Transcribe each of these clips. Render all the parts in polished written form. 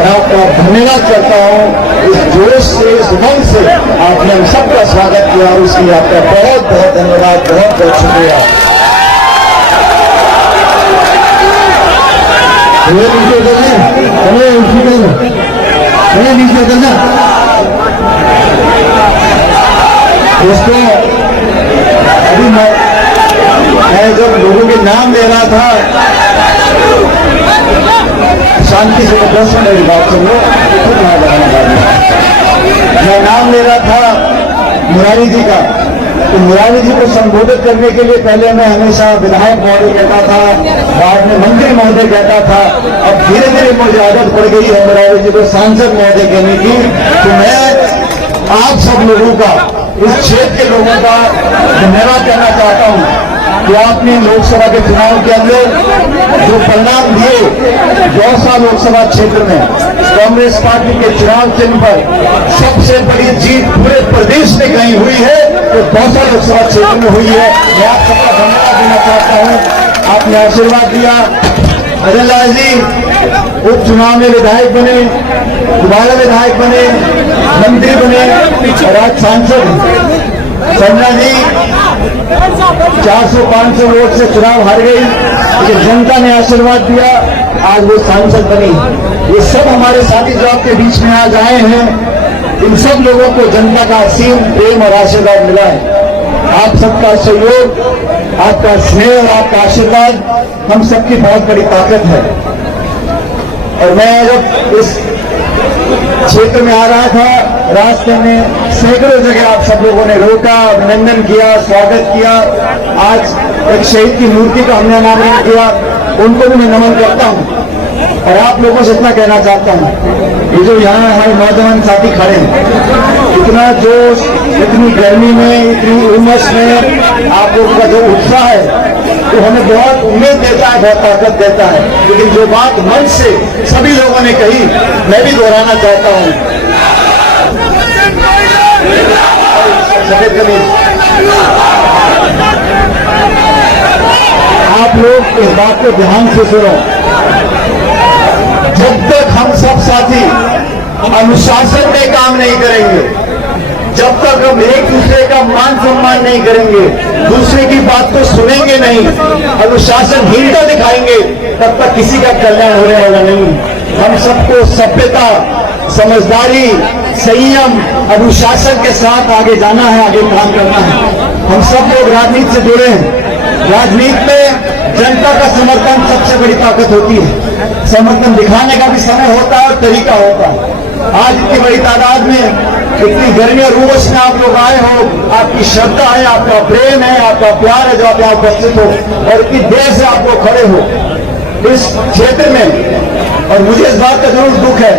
और आपका धन्यवाद करता हूं। इस जोश से, इस उमंग से आपने हम सबका स्वागत किया और उसके लिए आपका बहुत बहुत धन्यवाद, बहुत बहुत शुक्रिया। नीचे करना दोस्तों, अभी मैं जब लोगों के नाम ले रहा था, शांति से 10 मिनट मेरी बात सुन लो। मैं नाम ले रहा था मुरारी जी का, तो मुरारी जी को संबोधित करने के लिए पहले मैं हमेशा विधायक महोदय कहता था, बाद में मंत्री महोदय कहता था। अब धीरे धीरे मुझे आदत पड़ गई है मुरारी जी को सांसद महोदय कहने की। तो मैं आप सब लोगों का, इस क्षेत्र के लोगों का धन्यवाद करना चाहता हूं कि आपने लोकसभा के चुनाव के अंदर जो परिणाम दिए, दौसा लोकसभा क्षेत्र में कांग्रेस पार्टी के चुनाव चिन्ह पर सबसे बड़ी जीत पूरे प्रदेश में कहीं हुई है तो दौसा लोकसभा क्षेत्र में हुई है। मैं आप सबका धन्यवाद देना चाहता हूं। आपने आशीर्वाद दिया। अजय लाल जी उपचुनाव में विधायक बने, दोबारा विधायक बने, मंत्री बने और आज सांसद। संजना जी 400-500 वोट से चुनाव हार गई, लेकिन जनता ने आशीर्वाद दिया, आज वो सांसद बनी। ये सब हमारे साथी जो आपके बीच में आज आए हैं, इन सब लोगों को जनता का असीम प्रेम और आशीर्वाद मिला है। आप सबका सहयोग, आपका स्नेह और आपका आशीर्वाद हम सबकी बहुत बड़ी ताकत है। और मैं जब इस क्षेत्र में आ रहा था, रास्ते में सैकड़ों जगह आप सब लोगों ने रोका, अभिनंदन किया, स्वागत किया। आज एक शहीद की मूर्ति का हमने अनावरण किया, उनको भी मैं नमन करता हूं। और आप लोगों से इतना कहना चाहता हूं, ये जो यहाँ हमारे नौजवान साथी खड़े हैं, इतना जोश, इतनी गर्मी में, इतनी उमस में आप लोगों का जो उत्साह है तो हमें बहुत उम्मीद देता है, बहुत ताकत देता है। लेकिन जो बात मन से सभी लोगों ने कही, मैं भी दोहराना चाहता हूं। आप लोग इस बात को ध्यान से सुनो। जब तक हम सब साथी अनुशासन में काम नहीं करेंगे, जब तक हम एक दूसरे का मान सम्मान नहीं करेंगे, दूसरे की बात को सुनेंगे नहीं, अनुशासनहीनता दिखाएंगे, तब तक किसी का कल्याण होने वाला नहीं। हम सबको सभ्यता, समझदारी, संयम, अनुशासन के साथ आगे जाना है, आगे काम करना है। हम सब लोग राजनीति से जुड़े हैं। राजनीति में जनता का समर्थन सबसे बड़ी ताकत होती है। समर्थन दिखाने का भी समय होता है और तरीका होता है। आज इतनी बड़ी तादाद में, इतनी गर्मी और उमस में आप लोग आए हो, आपकी श्रद्धा है, आपका प्रेम है, आपका प्यार है जो आप यहाँ उपस्थित हो, और इतनी देर से आप लोग खड़े हो इस क्षेत्र में। और मुझे इस बात का जरूर दुख है,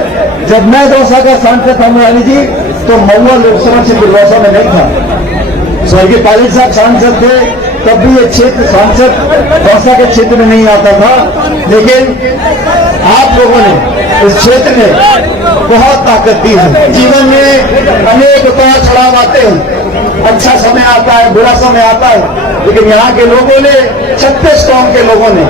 जब मैं दौसा का सांसद था मुरारी जी, तो महुआ लोकसभा क्षेत्र दौसा में नहीं था। स्वर्गीय पायलट साहब सांसद थे, तब भी ये क्षेत्र सांसद दौसा के क्षेत्र में नहीं आता था। लेकिन आप लोगों ने इस क्षेत्र में बहुत ताकत दी है। जीवन में अनेक उतार चढ़ाव आते हैं, अच्छा समय आता है, बुरा समय आता है, लेकिन यहाँ के लोगों ने, 36 कौम के लोगों ने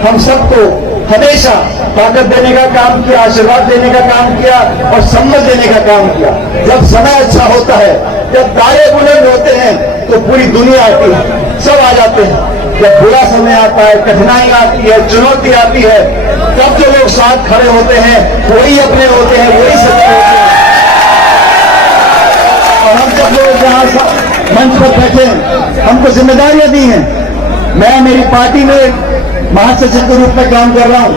हम सबको हमेशा ताकत देने का काम किया, आशीर्वाद देने का काम किया और सम्मान देने का काम किया। जब समय अच्छा होता है, जब तारे बुलंद होते हैं, तो पूरी दुनिया आती है, सब आ जाते हैं। जब बुरा समय आता है, कठिनाई आती है, चुनौती आती है, तब जो लोग साथ खड़े होते हैं वही अपने होते हैं, वही सच्चे होते हैं। और हम सब लोग जहां मंच पर बैठे हैं, हमको जिम्मेदारियां दी हैं। मैं मेरी पार्टी में महासचिव के रूप में काम कर रहा हूं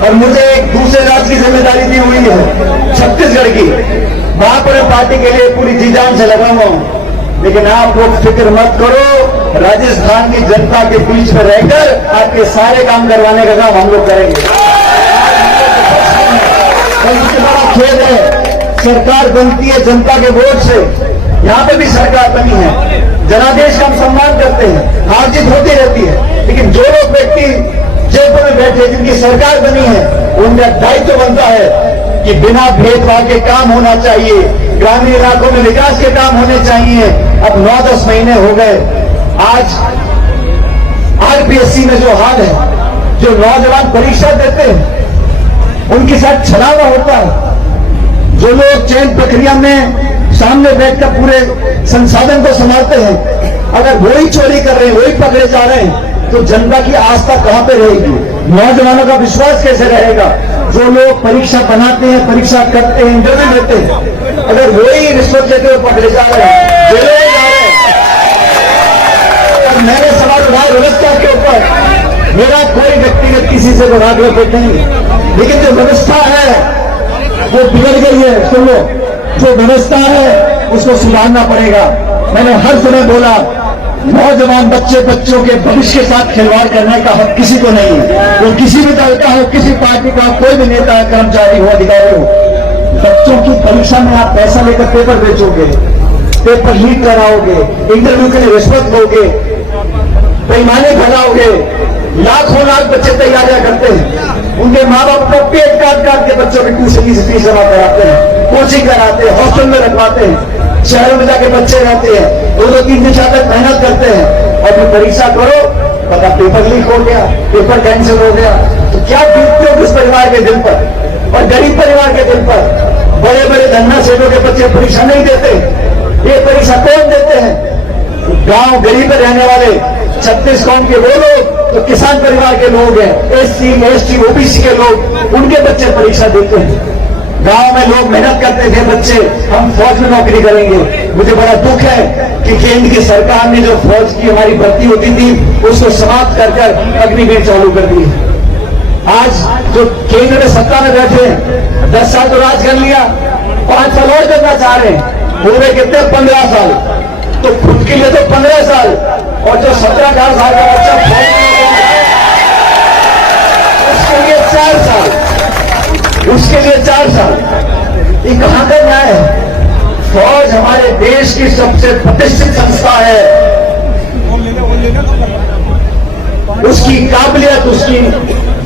और मुझे एक दूसरे राज्य की जिम्मेदारी दी हुई है, छत्तीसगढ़ की। वहां पर पार्टी के लिए पूरी जी जान से लगा हुआ हूं। लेकिन आप लोग फिक्र मत करो, राजस्थान की जनता के बीच में रहकर आपके सारे काम करवाने का काम हम लोग करेंगे। सबसे बड़ा खेद है, सरकार बनती है जनता के वोट से। यहाँ पे भी सरकार बनी है, जनादेश का हम सम्मान करते हैं, हार जीत होती रहती है, लेकिन जो लोग व्यक्ति जयपुर में बैठे जिनकी सरकार बनी है, उनका दायित्व बनता है कि बिना भेदभाव के काम होना चाहिए, ग्रामीण इलाकों में विकास के काम होने चाहिए। अब 9-10 महीने हो गए, आज आरपीएससी में जो हाल है, जो नौजवान परीक्षा देते हैं, उनके साथ छलावा होता है। जो लोग चयन प्रक्रिया में सामने बैठकर पूरे संसाधन को संभालते हैं, अगर वही चोरी कर रहे हैं, वही पकड़े जा रहे हैं, तो जनता की आस्था कहां पे रहेगी? नौजवानों का विश्वास कैसे रहेगा? जो लोग परीक्षा बनाते हैं, परीक्षा करते हैं, इंटरव्यू लेते हैं, अगर वही रिश्वत लेते हुए पकड़े जा रहे हैं, जेलों में जा रहे हैं। और मैंने सवाल उठाया व्यवस्था के ऊपर। मेरा कोई व्यक्तिगत किसी से राग लपेट नहीं, लेकिन जो व्यवस्था है वो बिगड़ गई है। सुन लो, जो व्यवस्था है उसको सुधारना पड़ेगा। मैंने हर समय बोला, नौजवान बच्चों के भविष्य के साथ खिलवाड़ करने का हक किसी को नहीं है। वो किसी भी दल का हो, किसी पार्टी का, कोई भी नेता, कर्मचारी हो, अधिकारी हो, बच्चों की परीक्षा में आप पैसा लेकर पेपर बेचोगे, पेपर लीक कराओगे, इंटरव्यू के लिए रिश्वत दोगे, बेईमानी फैलाओगे। लाखों लाख बच्चे तैयारियां करते हैं, उनके माँ बाप को पेट काट के बच्चों की ट्यूशन फीस जमा कराते हैं, कोचिंग कराते हैं, हॉस्टल में रखवाते हैं, शहरों में जाके बच्चे रहते हैं, 2-3 दिन तक मेहनत करते हैं, और फिर परीक्षा करो, पता पेपर लीक हो गया, पेपर कैंसिल हो गया। तो क्या बीतते हो उस परिवार के दिल पर, और गरीब परिवार के दिल पर? बड़े बड़े धन्ना सेठों के बच्चे परीक्षा नहीं देते। ये परीक्षा कौन देते हैं? गांव गरीब में रहने वाले 36 कौम के वो लोग, तो किसान परिवार के लोग हैं, SC, ST, OBC के लोग, उनके बच्चे परीक्षा देते हैं। गांव में लोग मेहनत करते थे बच्चे, हम फौज में नौकरी करेंगे। मुझे बड़ा दुख है कि केंद्र की सरकार ने जो फौज की हमारी भर्ती होती थी उसको समाप्त कर अग्निवीर चालू कर दी। आज जो केंद्र में सत्ता में बैठे हैं, 10 साल तो राज कर लिया, 5 साल और करना चाह रहे हैं। पूरे कितने? 15 साल। तो खुद के लिए तो 15 साल, और जो 17-18 साल का बच्चा फौज में उसके लिए 4 साल, उसके लिए 4 साल। ये कहां का न्याय है? फौज हमारे देश की सबसे प्रतिष्ठित संस्था है, उसकी काबिलियत, उसकी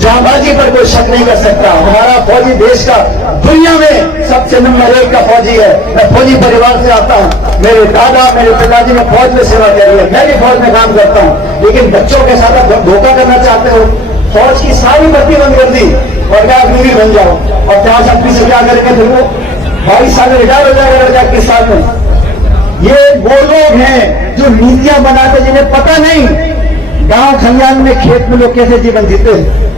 जाबाजी पर कोई शक नहीं कर सकता। हमारा फौजी देश का दुनिया में सबसे नंबर 1 का फौजी है। मैं फौजी परिवार से आता हूं, मेरे दादा, मेरे पिताजी ने फौज में सेवा करी है, मैं भी फौज में काम करता हूं। लेकिन बच्चों के साथ आप धोखा करना चाहते हो, फौज की सारी भर्ती बंद कर दी और क्या अग्निवीर बन जाओ, और 50 से क्या करेंगे? फिर वो 22 साल में रिटायर हो जाएगा 21 साल में। ये वो लोग हैं जो नीतियां बनाते, जिन्हें पता नहीं गांव खलियान में, खेत में लोग कैसे जीवन जीते हैं।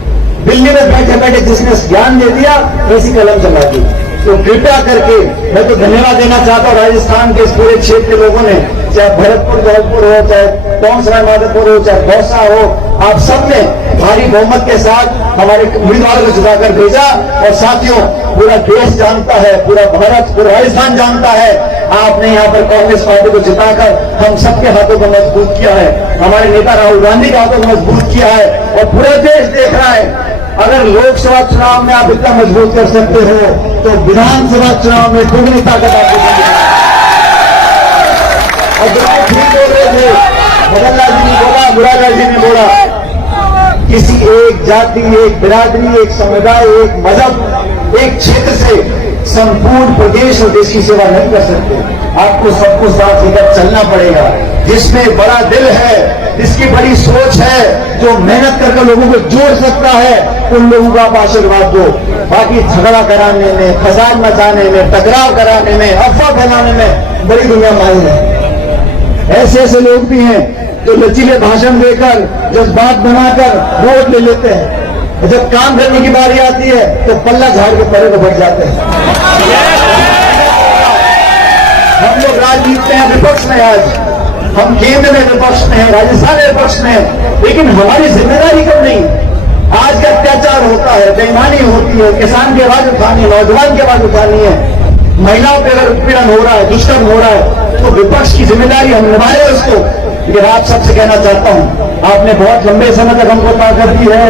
दिल्ली में बैठे बैठे जिसने ज्ञान दे दिया, ऐसी कलम चला दी। तो कृपया करके मैं तो धन्यवाद देना चाहता हूँ राजस्थान के इस पूरे क्षेत्र के लोगों ने, चाहे भरतपुर जौनपुर हो, चाहे टोंक माधोपुर हो, चाहे दौसा हो, आप सबने भारी बहुमत के साथ हमारे उम्मीदवार को जिताकर भेजा। और साथियों, पूरा देश जानता है, पूरा भारत, पूरा राजस्थान जानता है, आपने यहाँ पर कांग्रेस पार्टी को जिताकर हम सबके हाथों को मजबूत किया है, हमारे नेता राहुल गांधी के हाथों को मजबूत किया है, और पूरा देश देख रहा है। अगर लोकसभा चुनाव में आप इतना मजबूत कर सकते हो, तो विधानसभा चुनाव में दुगनी ताकत आपको मिलेगी। और चुनाव ठीक बोल रहे थे, मदनलाल जी ने बोला, बुरालाल जी ने बोला, किसी एक जाति, एक बिरादरी, एक समुदाय, एक मजहब, एक क्षेत्र से संपूर्ण प्रदेश और देश की सेवा नहीं कर सकते। आपको सबको साथ लेकर चलना पड़ेगा। जिसमें बड़ा दिल है, जिसकी बड़ी सोच है, जो मेहनत करके लोगों को जोड़ सकता है, उन लोगों को आप आशीर्वाद दो। बाकी झगड़ा कराने में, फसाद मचाने में, टकराव कराने में, अफवाह फैलाने में बड़ी दुनिया माहिर है। ऐसे ऐसे लोग भी हैं जो लचीले भाषण देकर, जज्बात बनाकर वोट ले लेते हैं, जब काम करने की बारी आती है तो पल्ला झाड़ के परे को बढ़ जाते हैं। हम लोग राजनीति में विपक्ष में, आज हम केंद्र में विपक्ष में हैं, राजस्थान में विपक्ष में हैं, लेकिन हमारी जिम्मेदारी कब नहीं? आज का अत्याचार होता है, बेईमानी होती है, किसान की आवाज उठानी है, नौजवान की आवाज उठानी है, महिलाओं पर अगर उत्पीड़न हो रहा है, दुष्कर्म हो रहा है, तो विपक्ष की जिम्मेदारी हम निभाए उसको। लेकिन आप सबसे कहना चाहता हूं, आपने बहुत लंबे समय तक हमको ताकत दी है,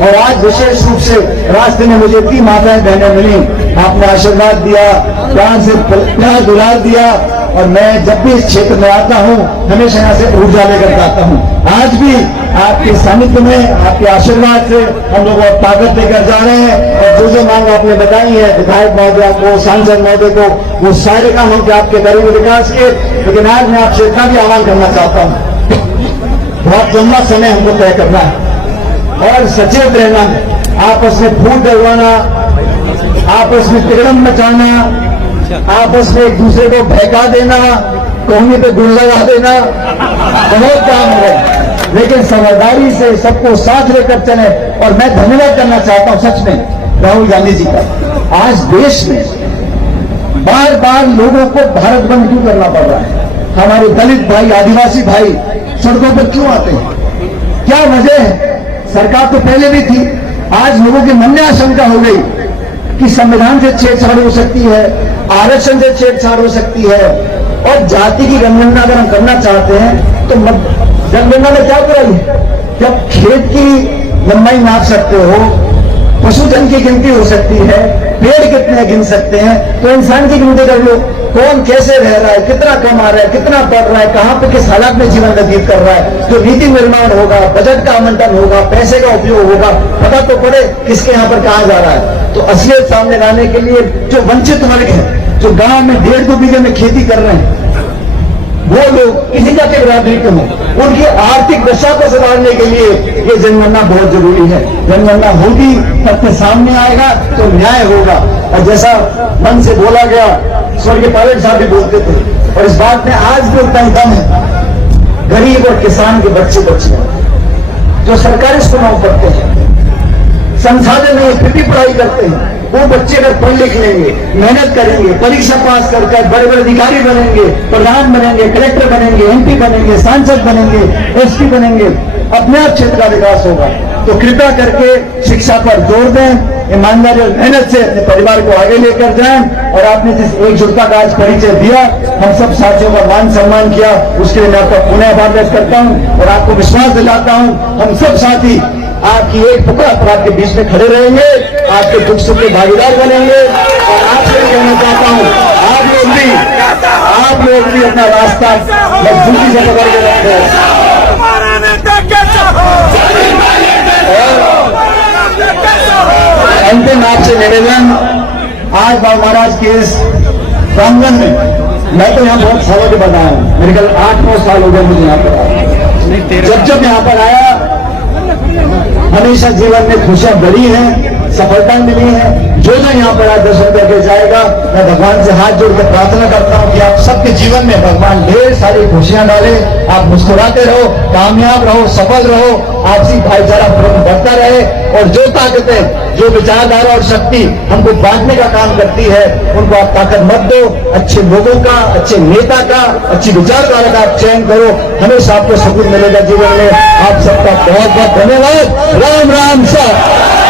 और आज विशेष रूप से रास्ते में मुझे इतनी माताएं बहनें मिली, आपने आशीर्वाद दिया, प्यार से प्यार दुलार दिया, और मैं जब भी इस क्षेत्र में आता हूं हमेशा यहाँ से ऊर्जा लेकर आता हूं। आज भी आपके सानिध्य में, आपके आशीर्वाद से हम लोग और ताकत लेकर जा रहे हैं, और जो मांग आपने बताई है विधायक महोदय को, सांसद महोदय को, वो सारे काम होंगे आपके गरीब विकास के। लेकिन आज मैं आपसे इतना भी आह्वान करना चाहता हूँ, बहुत लंबा समय हमको तय करना है और सचेत रहना है। आपस में फूट डलवाना, आपस में तिगड़म मचाना, आपस में एक दूसरे को बहका देना, कोहनी पे गुण लगा देना, बहुत काम है। लेकिन समझदारी से सबको साथ लेकर चले। और मैं धन्यवाद करना चाहता हूं सच में राहुल गांधी जी का। आज देश में बार बार लोगों को भारत बंद क्यों करना पड़ रहा है? हमारे दलित भाई, आदिवासी भाई सड़कों पर क्यों आते हैं? क्या वजह है? सरकार तो पहले भी थी। आज लोगों के मन में आशंका हो गई कि संविधान से छेड़छाड़ हो सकती है, आरक्षण से छेड़छाड़ हो सकती है, और जाति की जनगणना अगर हम करना चाहते हैं तो जनगणना में क्या बुराई है? जब खेत की लंबाई नाप सकते हो, पशुधन की गिनती हो सकती है, पेड़ कितने गिन सकते हैं, तो इंसान की गिनती कर लो। कौन कैसे रह रहा है, कितना कमा रहा है, कितना पढ़ रहा है, कहां पे किस हालात में जीवन व्यतीत कर रहा है। तो नीति निर्माण होगा, बजट का आवंटन होगा, पैसे का उपयोग होगा, पता तो पड़े किसके यहां पर कहां जा रहा है। तो असलियत सामने लाने के लिए जो वंचित वर्ग है, जो गांव में 1.5-2 बीघे में खेती कर रहे हैं, वो लोग किसी जाति बिरादरी के हों, उनकी आर्थिक दशा को सुधारने के लिए ये जनगणना बहुत जरूरी है। जनगणना होगी, तथ्य सामने आएगा तो न्याय होगा। और जैसा मन से बोला गया, स्वर्गीय पायलट साहब भी बोलते थे, और इस बात में आज भी उतना ही दम है। गरीब और किसान के बच्चे बच्चियां जो सरकारी स्कूलों में पढ़ते हैं, संसाधन नहीं, फिर भी पढ़ाई करते हैं, वो बच्चे अगर पढ़ लिख लेंगे, मेहनत करेंगे, परीक्षा पास करके बड़े बड़े अधिकारी बनेंगे, प्रधान बनेंगे, कलेक्टर बनेंगे, एमपी बनेंगे, सांसद बनेंगे, एसपी बनेंगे, अपने आप क्षेत्र का विकास होगा। तो कृपया करके शिक्षा पर जोर दें, ईमानदारी और मेहनत से अपने परिवार को आगे लेकर जाएं। और आपने जिस एकजुटता का आज परिचय दिया, हम सब साथियों का मान सम्मान किया, उसके लिए मैं आपका पुनः आभार व्यक्त करता हूं और आपको विश्वास दिलाता हूं हम सब साथी आपकी एक पुकार पर आपके बीच में खड़े रहेंगे, आपके दुख सुख के भागीदार बनेंगे। और आपसे कहना चाहता हूं, आप लोग भी अपना रास्ता मजबूती से पकड़ के रखें। अंतिम आपसे निवेदन, आज बाबा महाराज के इस प्रांगण में मैं तो यहाँ बहुत सालों के बाद आया हूँ, मेरे ख्याल 8-9 साल हो गए मुझे यहाँ पर आया। जब यहाँ पर आया हमेशा जीवन में खुशियां बढ़ी हैं, सफलता मिली है। जो यहाँ पर आज दर्शन करके जाएगा, मैं भगवान से हाथ जोड़कर प्रार्थना करता हूँ कि आप सबके जीवन में भगवान ढेर सारी खुशियां डाले, आप मुस्कुराते रहो, कामयाब रहो, सफल रहो, आपसी भाईचारा बढ़ता रहे। और जो ताकतें, जो विचारधारा और शक्ति हमको बांटने का काम करती है, उनको आप ताकत मत दो। अच्छे लोगों का, अच्छे नेता का, अच्छी विचारधारा का आप चयन करो, हमेशा आपको सुकून मिलेगा जीवन में। आप सबका बहुत बहुत धन्यवाद। राम राम सर।